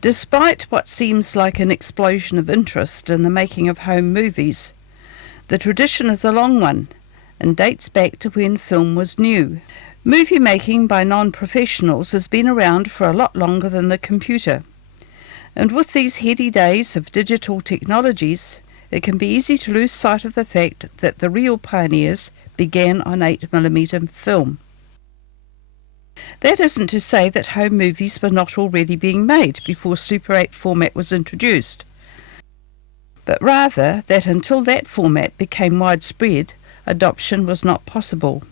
Despite what seems like an explosion of interest in the making of home movies, the tradition is a long one and dates back to when film was new. Movie making by non-professionals has been around for a lot longer than the computer. And with these heady days of digital technologies, it can be easy to lose sight of the fact that the real pioneers began on 8mm film. That isn't to say that home movies were not already being made before Super 8 format was introduced, but rather that until that format became widespread, adoption was not possible.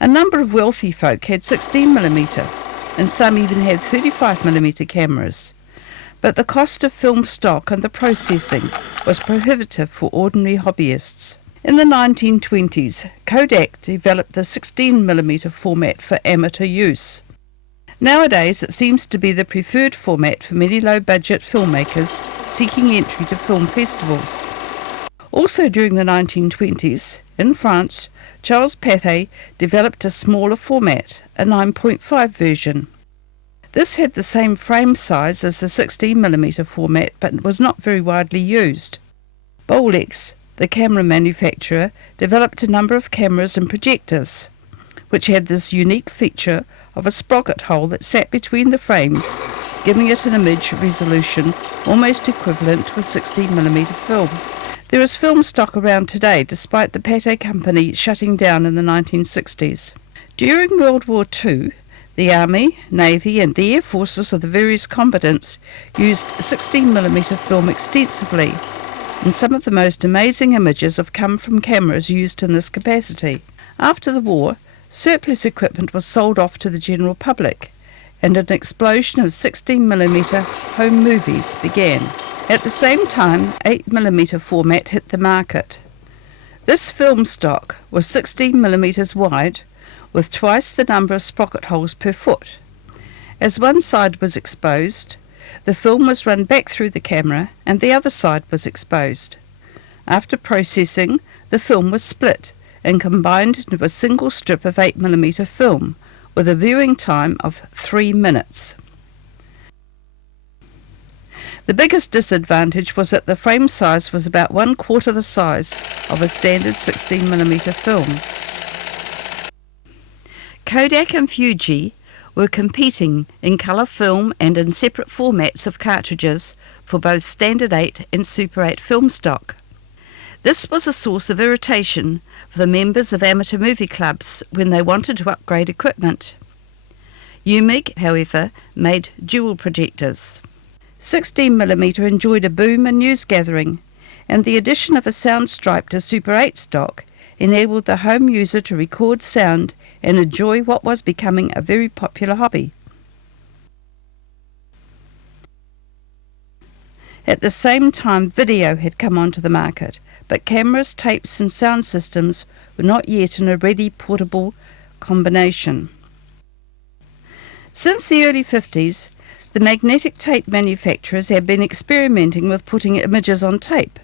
A number of wealthy folk had 16mm, and some even had 35mm cameras, but the cost of film stock and the processing was prohibitive for ordinary hobbyists. In the 1920s, Kodak developed the 16mm format for amateur use. Nowadays, it seems to be the preferred format for many low-budget filmmakers seeking entry to film festivals. Also during the 1920s, in France, Charles Pathé developed a smaller format, a 9.5 version. This had the same frame size as the 16mm format, but was not very widely used. Bolex, the camera manufacturer, developed a number of cameras and projectors, which had this unique feature of a sprocket hole that sat between the frames, giving it an image resolution almost equivalent to a 16mm film. There is film stock around today, despite the Pathé company shutting down in the 1960s. During World War II, the Army, Navy and the Air Forces of the various combatants used 16mm film extensively, and some of the most amazing images have come from cameras used in this capacity. After the war, surplus equipment was sold off to the general public, and an explosion of 16mm home movies began. At the same time, 8mm format hit the market. This film stock was 16mm wide, with twice the number of sprocket holes per foot. As one side was exposed, the film was run back through the camera and the other side was exposed. After processing, the film was split and combined into a single strip of 8mm film with a viewing time of 3 minutes. The biggest disadvantage was that the frame size was about 1/4 the size of a standard 16mm film. Kodak and Fuji were competing in colour film and in separate formats of cartridges for both Standard 8 and Super 8 film stock. This was a source of irritation for the members of amateur movie clubs when they wanted to upgrade equipment. UMIG, however, made dual projectors. 16mm enjoyed a boom in news gathering, and the addition of a sound stripe to Super 8 stock enabled the home user to record sound and enjoy what was becoming a very popular hobby. At the same time, video had come onto the market, but cameras, tapes and sound systems were not yet in a ready portable combination. Since the early 50s, the magnetic tape manufacturers had been experimenting with putting images on tape,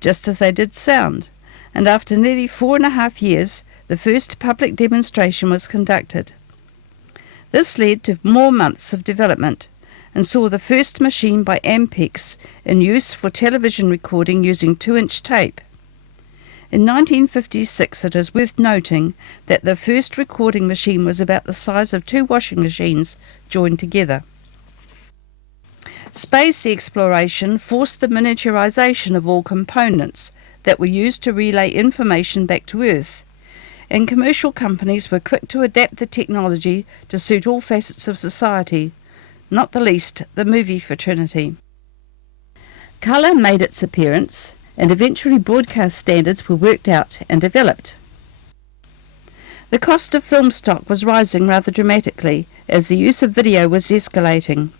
just as they did sound, and after nearly 4.5 years, the first public demonstration was conducted. This led to more months of development and saw the first machine by Ampex in use for television recording using 2-inch tape. In 1956, it is worth noting that the first recording machine was about the size of 2 washing machines joined together. Space exploration forced the miniaturization of all components that were used to relay information back to Earth, and commercial companies were quick to adapt the technology to suit all facets of society, not the least the movie fraternity. Colour made its appearance, and eventually broadcast standards were worked out and developed. The cost of film stock was rising rather dramatically as the use of video was escalating.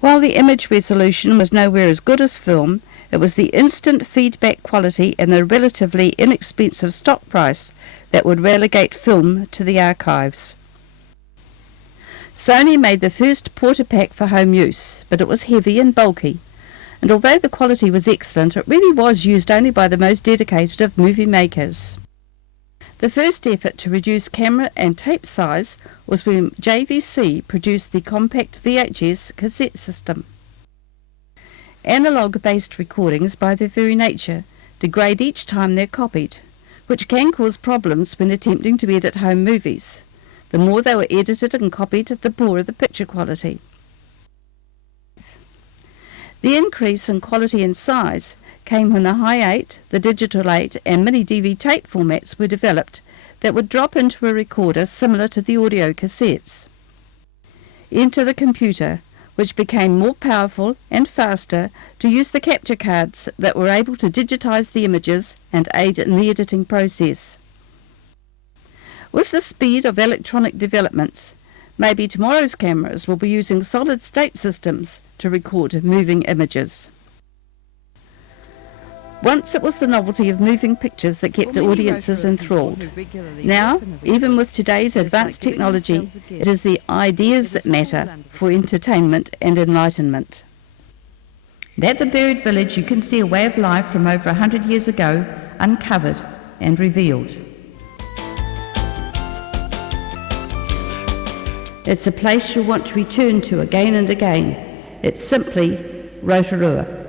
While the image resolution was nowhere as good as film, it was the instant feedback quality and the relatively inexpensive stock price that would relegate film to the archives. Sony made the first Portapak for home use, but it was heavy and bulky, and although the quality was excellent, it really was used only by the most dedicated of movie makers. The first effort to reduce camera and tape size was when JVC produced the compact VHS cassette system. Analog-based recordings, by their very nature, degrade each time they're copied, which can cause problems when attempting to edit home movies. The more they were edited and copied, the poorer the picture quality. The increase in quality and size came when the High 8, the Digital 8 and Mini DV tape formats were developed that would drop into a recorder similar to the audio cassettes. Enter the computer, which became more powerful and faster to use the capture cards that were able to digitize the images and aid in the editing process. With the speed of electronic developments, maybe tomorrow's cameras will be using solid-state systems to record moving images. Once it was the novelty of moving pictures that kept audiences enthralled. Now, even with today's advanced technology, it is the ideas that matter for entertainment and enlightenment. And at the buried village you can see a way of life from over 100 years ago, uncovered and revealed. It's a place you'll want to return to again and again. It's simply Rotorua.